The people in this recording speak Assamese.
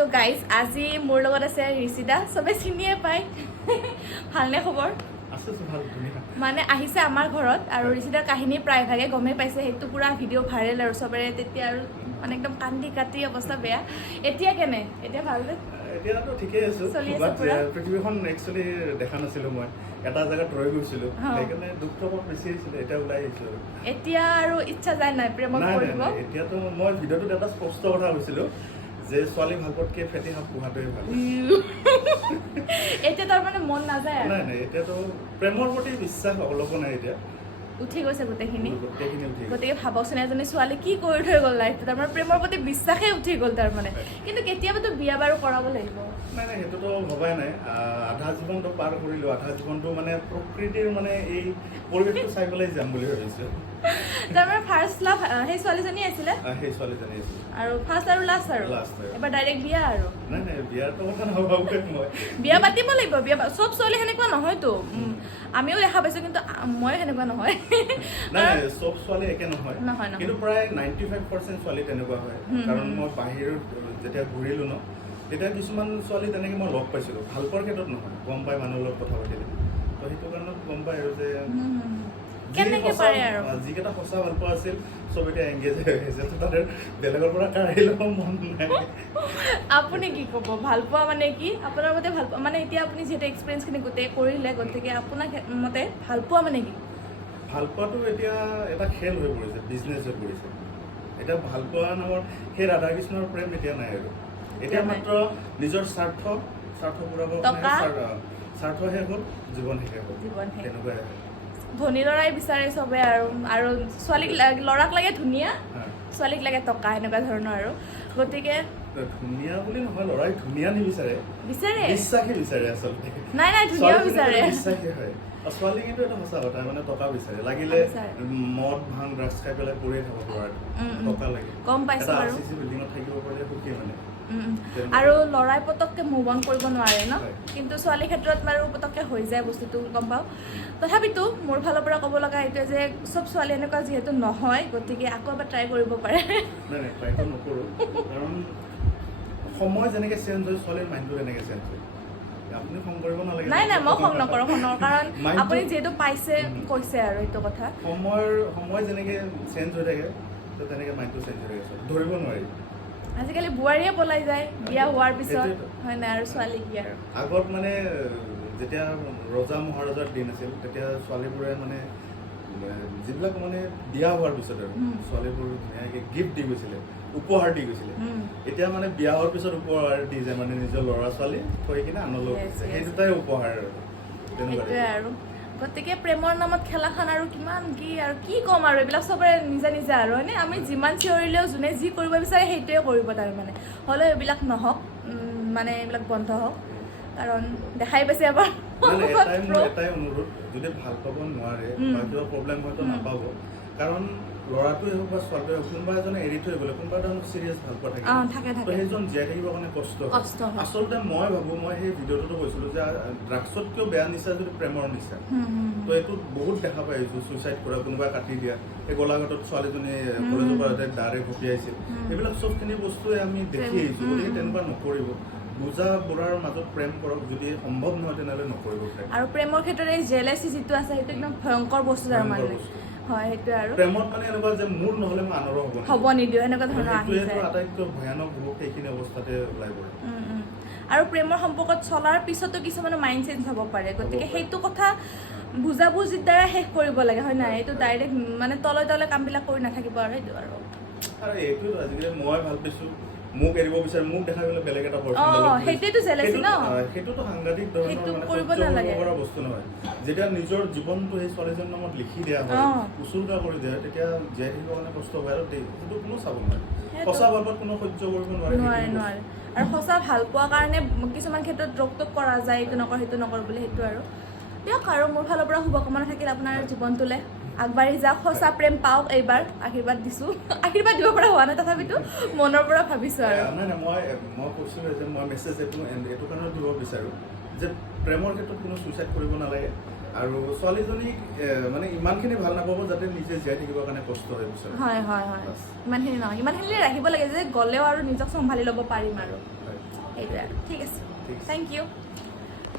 তো গাইজ আজি মোৰ লগত আছে ঋষিদা সবে চিনিয়ে পায় ভালনে খবৰ মানে আহিছে আমাৰ ঘৰত আৰু ঋষিদাৰ কাহিনী প্ৰায়ভাগে গমেই পাইছে সেইটো পুৰা ভিডিঅ' ভাইৰেল আৰু সবৰে তেতিয়া আৰু মানে একদম কান্দি কাটি অৱস্থা বেয়া এতিয়া কেনে এতিয়া ভালনে এতিয়াতো ঠিকেই আছো বাট পৃথিৱীখন একচুৱেলি দেখা নাছিলো মই এটা জায়গাত ৰৈ গৈছিলো সেইকাৰণে দুখটো অলপ বেছি হৈছিলে এতিয়া ওলাই আহিছো এতিয়া আৰু ইচ্ছা যায় নাই প্ৰেমত পৰিব এতিয়াতো মই ভিডিঅ'টোত এটা স্পষ্ট কথা কৈছিলো যে ছোৱালী ভাল পোৱাতকৈ ফেটি সাপ পোহাটোৱে ভাল এতিয়া তাৰ মানে মন নাযায় আৰু নাই এতিয়াতো প্ৰেমৰ প্ৰতি বিশ্বাস অলপো নাই এতিয়া উঠি গৈছে গোটেইখিনি উঠি গতিকে ভাবকচোন এজনী ছোৱালী কি কৰি থৈ গ'ল লাইফটো তাৰমানে প্ৰেমৰ প্ৰতি বিশ্বাসেই উঠি গ'ল তাৰমানে কিন্তু কেতিয়াবাতো বিয়া বাৰু কৰাব লাগিব নাই সেইটোতো ভবাই নাই আধা জীৱনটো পাৰ কৰিলো আধা জীৱনটো মানে প্ৰকৃতিৰ মানে এই পৰিৱেশটো চাই পেলাই যাম বুলি ভাবিছো তাৰমানে ফাৰ্ষ্ট লাভ সেই ছোৱালীজনী আছিলে সেই ছোৱালীজনী আছিলে আৰু ফাৰ্ষ্ট আৰু লাষ্ট আৰু এবাৰ ডাইৰেক্ট বিয়া আৰু নাই বিয়াৰটো কথা নভাবোঁ মই বিয়া পাতিব লাগিব বিয়া চব ছোৱালী সেনেকুৱা নহয়তো আমিও দেখা পাইছো কিন্তু মই সেনেকুৱা নহয় নাই চব ছোৱালী একে নহয় কিন্তু প্ৰায় 95% ছোৱালী তেনেকুৱা হয় কাৰণ মই বাহিৰত যেতিয়া ঘূৰিলো ন তেতিয়া কিছুমান ছোৱালী তেনেকৈ মই লগ পাইছিলোঁ ভাল পোৱাৰ ক্ষেত্ৰত নহয় গম পাই মানুহৰ লগত কথা পাতিলে তো সেইটো কাৰণত গম পাই আৰু যে কেনেকৈ পাৰে আৰু যিকেইটা সঁচা ভাল পোৱা আছিল চব এতিয়া এংগেজ হৈ আহিছে তো তাতে বেলেগৰ পৰা কাঢ়ি ল'ব মন নাই আপুনি কি ক'ব ভাল পোৱা মানে কি আপোনাৰ মতে ভাল পোৱা মানে এতিয়া আপুনি যিহেতু এক্সপিৰিয়েঞ্চখিনি গোটেই কৰিলে গতিকে আপোনাৰ মতে ভাল পোৱা মানে কি ভাল পোৱাটো এতিয়া এটা খেল হৈ পৰিছে বিজনেছ হৈ পৰিছে এতিয়া ভাল পোৱা নামৰ সেই ৰাধা কৃষ্ণৰ প্ৰেম এতিয়া নাই আৰু এতিয়া মাত্ৰ নিজৰ স্বাৰ্থ পূৰাব স্বাৰ্থ শেষ হ'ল জীৱন শেষ হ'ল তেনেকুৱাই ধনী ল'ৰাই বিচাৰে চবে আৰু ছোৱালীক ল'ৰাক লাগে ধুনীয়া ছোৱালীক লাগে টকা এনেকুৱা ধৰণৰ আৰু গতিকে ধুনীয়া বুলি নহয় ল'ৰাই ধুনীয়া নিবিচাৰে বিশ্বাসী বিচাৰে আচলতে নাই ধুনীয়া বিচাৰে বিশ্বাসী হয় ছোৱালী কিন্তু এটা সঁচা কথা মানে টকা বিচাৰে লাগিলে মদ ভাং ড্ৰাগছ খাই পেলাই পৰিয়ে থাকক ল'ৰাটো টকা লাগে গম পাইছো আৰু বিল্ডিঙত থাকিব পাৰিলে সুখী মানে আৰু ল'ৰাই পটককৈ মুভ অন কৰিব নোৱাৰে ন কিন্তু ছোৱালীৰ ক্ষেত্ৰত বাৰু পটককৈ হৈ যায় বস্তুটো গম পাওঁ তথাপিতো মোৰ ফালৰ পৰা ক'ব লগা এইটোৱে যে চব ছোৱালী এনেকুৱা যিহেতু নহয় গতিকে আকৌ এবাৰ ট্ৰাই কৰিব পাৰে নাই ট্ৰাইটো নকৰোঁ কাৰণ সময় যেনেকৈ চেঞ্জ হয় ছোৱালীৰ মাইণ্ডটো তেনেকৈ চেঞ্জ হয় আপুনি খং কৰিব নালাগে নাই মই খং নকৰোঁ কাৰণ আপুনি যিহেতু পাইছে কৈছে আৰু এইটো কথা সময় যেনেকৈ চেঞ্জ হৈ থাকে তো তেনেকৈ মাইণ্ডটো চেঞ্জ হৈ থাকে ধৰিব নোৱাৰি আজিকালি বোৱাৰীয়ে পলাই যায় বিয়া হোৱাৰ পিছত হয় নাই আৰু ছোৱালী কি আৰু আগত মানে যেতিয়া ৰজা মহাৰজাৰ দিন আছিল তেতিয়া ছোৱালীবোৰে মানে যিবিলাক মানে বিয়া হোৱাৰ পিছত আৰু ছোৱালীবোৰ ধুনীয়াকৈ গিফ্ট দি গৈছিলে উপহাৰ দি গৈছিলে এতিয়া মানে বিয়া হোৱাৰ পিছত উপহাৰ দি যায় মানে নিজৰ ল'ৰা ছোৱালী থৈ কিনে আনলৈ সেই দুটাই উপহাৰ আৰু তেনেকুৱা আৰু গতিকে প্ৰেমৰ নামত খেলাখন আৰু কিমান কি ক'ম আৰু এইবিলাক চবৰে নিজা আৰু হয়নে আমি যিমান চিঞৰিলেও যোনে যি কৰিব বিচাৰে সেইটোৱে কৰিব তাৰমানে হ'লেও এইবিলাক নহওক মানে এইবিলাক বন্ধ হওক কাৰণ দেখাই পাইছে এবাৰ এটাই অনুৰোধ যদি ভাল পাব নোৱাৰে বা কিবা প্ৰব্লেম হয়তো নাপাব কাৰণ ল'ৰাটোৱে হওক বা ছোৱালীটোৱে হওক কোনোবা এজনে এৰি থৈ গ'লে কোনোবা এটা চিৰিয়াছ ভাল পোৱা থাকে তো সেইজন জীয়াই থাকিবৰ কাৰণে কষ্ট আচলতে মই ভাবোঁ মই সেই ভিডিঅ'টোতো কৈছিলোঁ যে ড্ৰাগছতকৈও বেয়া নিচা যদি প্ৰেমৰ নিচা তো এইটো বহুত দেখা পাই আহিছোঁ ছুইচাইড কৰা কোনোবাই কাটি দিয়া এই গোলাঘাটত ছোৱালীজনী কলেজৰ পৰা ডাৰে ঘটিয়াইছিল এইবিলাক চবখিনি বস্তুৱে আমি দেখি আহিছোঁ গতিকে তেনেকুৱা নকৰিব বুজা বুঢ়াৰ মাজত প্ৰেম কৰক যদি সম্ভৱ নহয় তেনেহ'লে নকৰিব আৰু প্ৰেমৰ ক্ষেত্ৰত এই জেলেচি যিটো আছে সেইটো একদম ভয়ংকৰ বস্তু তাৰ মানে হয় সেইটোৱে আৰু প্ৰেমত মানে এনেকুৱা যে মোৰ নহ'লে মই আনৰো হ'ব নিদিওঁ এনেকুৱা ধৰণৰ আহিছে আটাইতকৈ ভয়ানক হ'ব সেইখিনি অৱস্থাতে ওলাই পৰে আৰু প্ৰেমৰ সম্পৰ্কত চলাৰ পিছতো কিছুমানৰ মাইণ্ড চেঞ্জ হ'ব পাৰে গতিকে সেইটো কথা বুজাবুজিৰ দ্বাৰা শেষ কৰিব লাগে হয় নাই এইটো ডাইৰেক্ট মানে তলে কামবিলাক কৰি নাথাকিব আৰু সেইটো আৰু এইটো আজিকালি মই ভাল পাইছোঁ মোক এৰিব বিচাৰে মোক দেখাই পেলাই বেলেগ এটা সেইটোৱেতো জেলেচি ন সেইটোতো সাংঘাতিক ধৰণৰ বস্তু নহয় যেতিয়া নিজৰ জীৱনটো সেই ছোৱালীজনীৰ নামত লিখি দিয়া হয় উচুৰ্গা কৰি দিয়া হয় তেতিয়া জীয়াই থাকিবৰ কাৰণে কষ্ট হয় আৰু সেইটো কোনো চাব নোৱাৰে সঁচা ভাৱত কোনো সহ্য কৰিব নোৱাৰে আৰু সঁচা ভাল পোৱাৰ কাৰণে কিছুমান ক্ষেত্ৰত ৰোক কৰা যায় এইটো নকৰ সেইটো নকৰ বুলি সেইটো আৰু দিয়ক আৰু মোৰ ফালৰ পৰা শুভকামনা থাকিল আপোনাৰ জীৱনটোলৈ আগবাঢ়ি যাওক সঁচা প্ৰেম পাওক এইবাৰ আশীৰ্বাদ দিছোঁ আশীৰ্বাদ দিব পৰা হোৱা নাই তথাপিতো মনৰ পৰা ভাবিছোঁ আৰু মই কৈছিলোঁ যে মই মেছেজ এইটো কাৰণত দিব বিচাৰোঁ যে প্ৰেমৰ ক্ষেত্ৰত কোনো ছুইচাইড কৰিব নালাগে আৰু ছোৱালীজনীক মানে ইমানখিনি ভাল নাপাব যাতে নিজে জীয়াই থাকিবৰ কাৰণে কষ্ট হৈ বিচাৰে হয় হয় হয় ইমানখিনি নহয় ইমানখিনি ৰাখিব লাগে যে গ'লেও আৰু নিজক চম্ভালি ল'ব পাৰিম আৰু সেইটোৱে আৰু ঠিক আছে থেংক ইউ